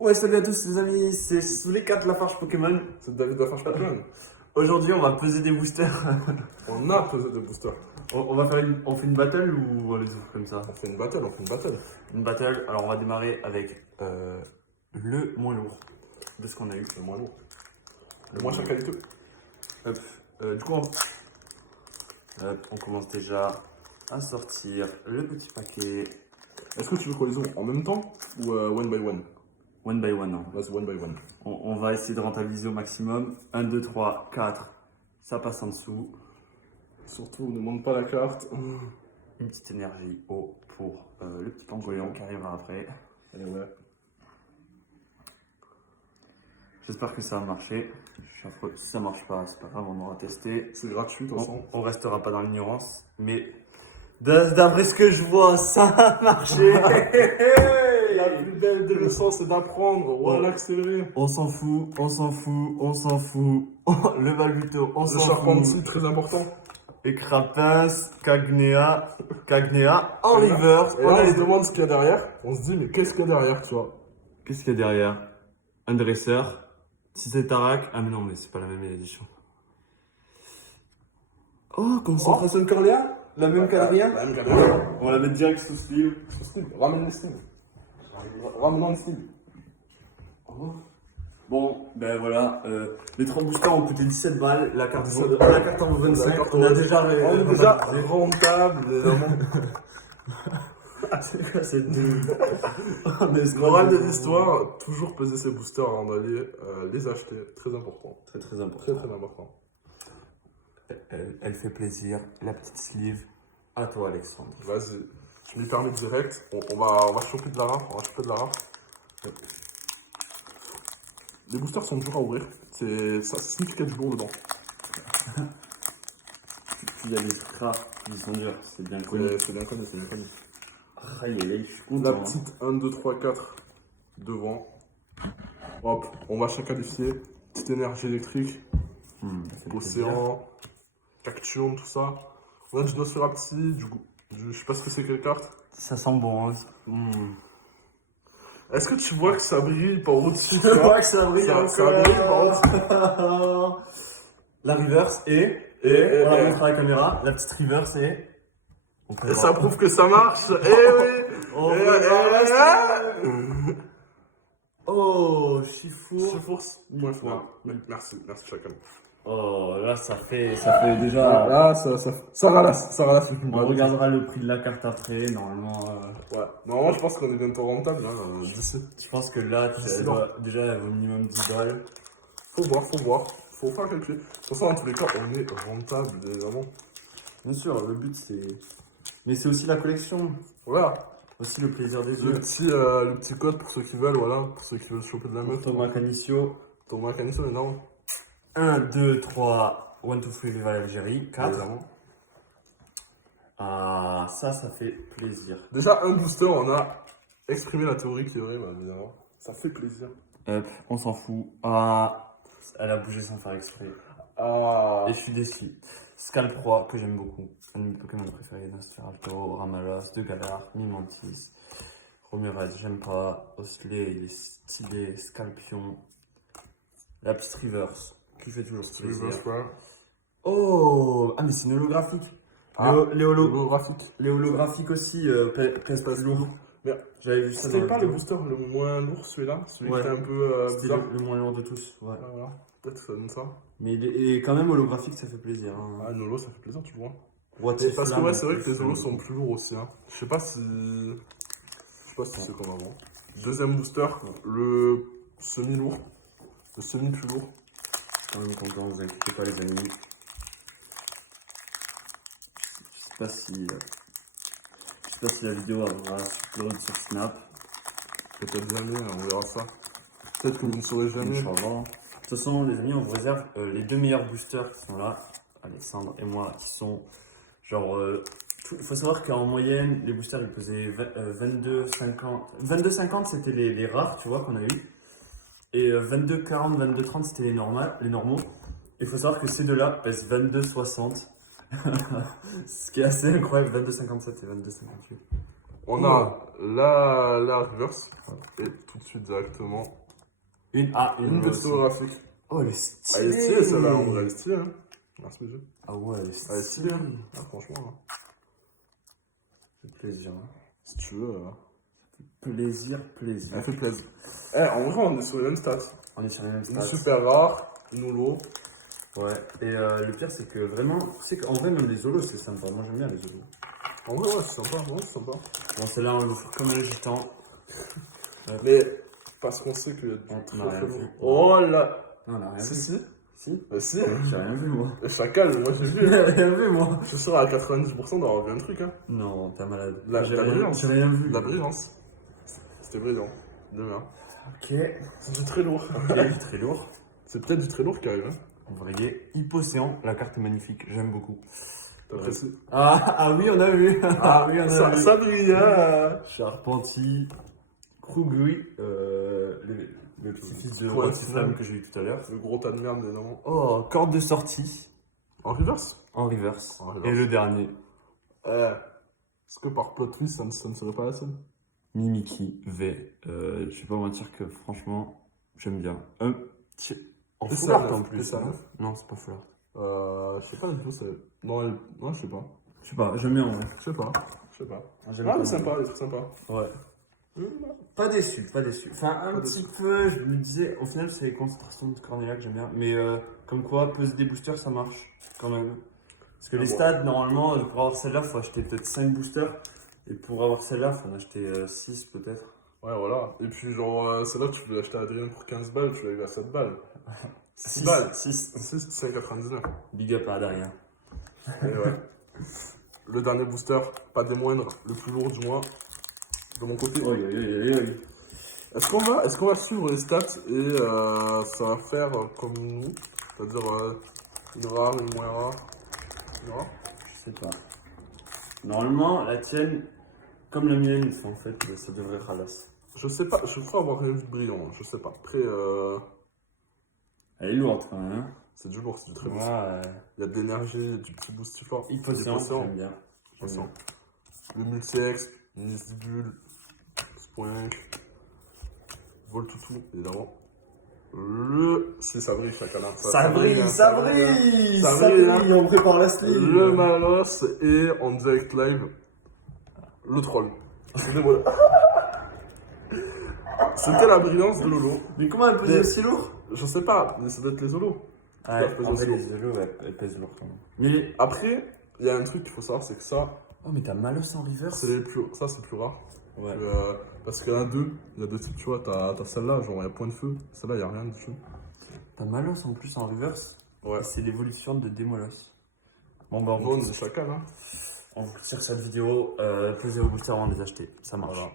Ouais, salut à tous les amis, c'est sous les 4 Lafarge Pokémon. C'est David Lafarge Pokémon. Aujourd'hui, on va peser des boosters. On a pesé des boosters. On va faire on fait une battle ou on les ouvre comme ça? On fait une battle, on fait une battle. Une battle, alors on va démarrer avec le moins lourd de ce qu'on a eu. Le moins lourd. Le moins cher qualité. Hop, du coup, on commence déjà à sortir le petit paquet. Est-ce que tu veux qu'on les ouvre en même temps ou one by one? One by one, hein. Vas-y, one by one. On va essayer de rentabiliser au maximum. 1, 2, 3, 4, ça passe en dessous. Surtout, ne demande pas la carte. Une petite énergie haut pour le petit pangolin qui arrivera après. Allez, ouais. J'espère que ça va marcher. Je suis affreux. Si ça marche pas, c'est pas grave, on aura testé. C'est gratuit, de toute façon. On restera pas dans l'ignorance, mais d'après ce que je vois, ça a marché. La plus belle des leçons, c'est d'apprendre ou à l'accélérer. On s'en fout, on s'en fout, on s'en fout. Le Valbuto, on Le s'en fout. Charpentier, très important. Et Crapins, Cagnea en reverse. Et là, on se demande ce qu'il y a derrière. On se dit, mais qu'est-ce qu'il y a derrière, tu vois? Qu'est-ce qu'il y a derrière? Un dresseur. Si c'est Tarak. Ah mais non, mais c'est pas la même édition. Oh, concentration Corléa? La même quadrilla? La même quadrilla. On va la mettre direct sous sleeve. Ramène les styles. Ramène les styles. Bon, ben voilà, les 30 boosters ont coûté 17 balles, la carte en vaut 25, La carte on a en déjà On est déjà rentable, évidemment. C'est quoi cette deux? Morale de l'histoire, toujours peser ses boosters avant d'aller les acheter. Très important. Très important. Très très important. Elle fait plaisir, la petite sleeve. À toi Alexandre. Vas-y, je m'y permets direct. On va choper de la rare. On va choper de la rare. Les boosters sont durs à ouvrir. Ça signifie qu'il y a du lourd dedans. Il y a des rares qui sont durs, c'est bien connu. C'est bien connu, c'est bien connu. Aïe, aïe, aïe, je suis content. La petite 1, 2, 3, 4 devant. Hop, on va chacun qualifier. Petite énergie électrique. Océan, Cacturne, tout ça. On a du Nosferapti, du coup. Je sais pas ce que c'est quelle carte. Ça sent bon. Hein. Est-ce que tu vois que ça brille par au-dessus? Je vois que ça brille Ça brille par au-dessus. La reverse on la montre à la caméra. La petite reverse Et ça prouve que ça marche. Eh oui. Oh, Chifour. Chifours. Merci chacun. Oh, là, ça fait déjà. Là, ça ralasse. On regardera le prix de la carte après, normalement. Ouais. Normalement, je pense qu'on est bientôt rentable, là, d'ici. Je pense que là, elle doit déjà au minimum 10 balles. Faut voir. Faut faire calculer. De toute façon, dans tous les cas, on est rentable, évidemment. Bien sûr, le but c'est. Mais c'est aussi la collection. Voilà. Aussi le plaisir des yeux. Le petit code pour ceux qui veulent, voilà. Pour ceux qui veulent choper de la meuf. Thomas Canicio. Thomas Canicio, énorme. 1, 2, 3, 1, 2, 3, Viva l'Algérie. 4. Évidemment. Ah, ça fait plaisir. Déjà, un booster, on a exprimé la théorie qui aurait, évidemment. Ça fait plaisir. Hop, on s'en fout. Ah, elle a bougé sans faire exprès. Ah. Et je suis déçu. Scalproie, que j'aime beaucoup. Un de mes Pokémon préférés, Nosferalto, Ramalos, De Galar, Mimantis, Romuraz, j'aime pas. Osley, il est stylé. Scalpion. La petite reverse, qui fait toujours plaisir. Oh, ah mais c'est une holographique. Les holographiques aussi pèsent pas lourd. Mais j'avais vu ça. C'était pas le booster le moins lourd, celui-là? Celui qui était un peu bizarre. Le moins lourd de tous, ouais. Voilà. Peut-être que ça donne ça. Mais quand même holographique, ça fait plaisir. Hein. Ah, Nolo, ça fait plaisir, tu vois. Parce que ouais, c'est vrai que les holos sont plus lourds aussi. Hein. Je sais pas si c'est comme avant. Deuxième booster, le semi-lourd. Le semi plus lourd. Quand même content, vous inquiétez pas les amis. Je sais pas si la vidéo aura upload sur Snap. Peut-être jamais, on verra ça. Peut-être que vous ne saurez jamais. De toute façon, les amis, on vous réserve les deux meilleurs boosters qui sont là, Alexandre et moi, qui sont genre. Il faut savoir qu'en moyenne, les boosters ils pesaient 22,50. 22,50 c'était les rares, tu vois, qu'on a eu. Et 22,40, 22,30 c'était les normaux. Il faut savoir que ces deux-là pèsent 22,60. Ce qui est assez incroyable, 22,57 et 22,58. On a la reverse. Et tout de suite directement. Une buste holographique. Oh, elle est Elle stylée. est stylée celle-là, en vrai, elle est stylée. Hein. Merci, monsieur. Ah ouais, elle est Elle est stylée. stylée. Hein. Ah, franchement, hein. Ça fait plaisir. Hein. Si tu veux. Plaisir. Elle fait plaisir. En vrai, on est sur les mêmes stats. On est sur les mêmes Une stats. super rare, une holo. Ouais, et le pire c'est que vraiment, tu sais qu'en vrai même les holos c'est sympa, moi j'aime bien les holos. En vrai, ouais, c'est sympa. Ouais, c'est sympa. Bon celle-là on va le faire comme un gitan. Mais parce qu'on sait qu'il y a du On a rien très lourd. vu. Oh là. Non on a rien Si, vu. si. Si. Bah si. J'ai rien vu moi. Le chacal, moi j'ai vu. J'ai rien vu moi. Je suis sûr à 90% d'avoir vu un truc. Hein. Non, t'es malade. La brillance. J'ai rien vu. La brillance. C'était brillant. De bien. Ok. C'est du très lourd. Ok, très lourd. C'est peut-être du très lourd qui arrive. Hein. On va regarder Hypocéan, la carte est magnifique, j'aime beaucoup. T'apprécies. Ah oui on a vu. Ah oui on a vu. Ça brille, hein. Charpentier, Krugui, le petit-fils de Ouais, Rotiflamme que j'ai eu tout à l'heure. Le gros tas de merde, évidemment. Oh, corde de sortie En reverse. en reverse. En reverse. Et le dernier, Est-ce que par plot twist, ça ne serait pas la scène? Mimiki V. Je vais pas mentir que franchement, j'aime bien. En Et full ça, art en neuf, plus. et ça, hein. neuf. Non, c'est pas full art. Je sais pas du tout, c'est. Non, je sais pas. Je sais pas, j'aime bien en vrai. Je sais pas. J'aime Ah, pas mais mal. sympa, des trucs sympas. Ouais. Pas déçu, pas déçu. Enfin, un Pas petit déçu. peu, je me disais, au final, c'est les concentrations de Cornelia que j'aime bien. Mais comme quoi, peser des boosters, ça marche quand même. Parce que Ah les bon. stats, normalement, pour avoir celle-là, il faut acheter peut-être 5 boosters. Et pour avoir celle-là, il faut en acheter 6 peut-être. Ouais, voilà. Et puis, genre, c'est là que tu voulais acheter Adrien pour 15 balles, tu l'as eu à 7 balles. 6 6 balles. 6. 6, 5,99. Big up à Adrien. Et ouais. Le dernier booster, pas des moindres, le plus lourd du mois. De mon côté. Oui, oui, oui, oui. Est-ce qu'on va suivre les stats et ça va faire comme nous? C'est-à-dire une rare, une moins rare. Une rare? Je sais pas. Normalement, la tienne, comme la mienne, en fait, ça devrait ralasse. Je sais pas, je crois avoir rien vu de brillant, je sais pas. Après, Elle est lourde quand même. Hein. c'est du lourd, c'est du très lourd. Ouais, Il y a de l'énergie, il y a du petit boost fort. Hypocéan, j'aime bien. Attention. Le multi-ex, Nisbul, Spoink, Voltoutou, évidemment. Si ça brille, chacun. Ça brille, hein, ça hein. brille, Ça ça brille, brille, on prépare la sleeve. Le Malos et en direct live, le troll. Désolé. C'était la brillance de Lolo. Mais comment elle pesait aussi lourd? Je sais pas, mais ça doit être les Zolos. Ouais, Elle pèse en fait, aussi les holos, elles pèsent lourd quand même. Mais... Après, il y a un truc qu'il faut savoir, c'est que ça, Oh, mais t'as Malos en reverse? c'est ça c'est plus rare. Ouais. Parce qu'il y en a deux. Il y a deux types, tu vois. T'as celle-là, genre il y a point de feu. Celle-là, il n'y a rien dessus. T'as Malos en plus en reverse? Ouais. Et c'est l'évolution de Demolos. Bon, bah, Non, on est chacal, hein. on tire cette vidéo, pesez vos boosters avant de les acheter. Ça marche. Voilà.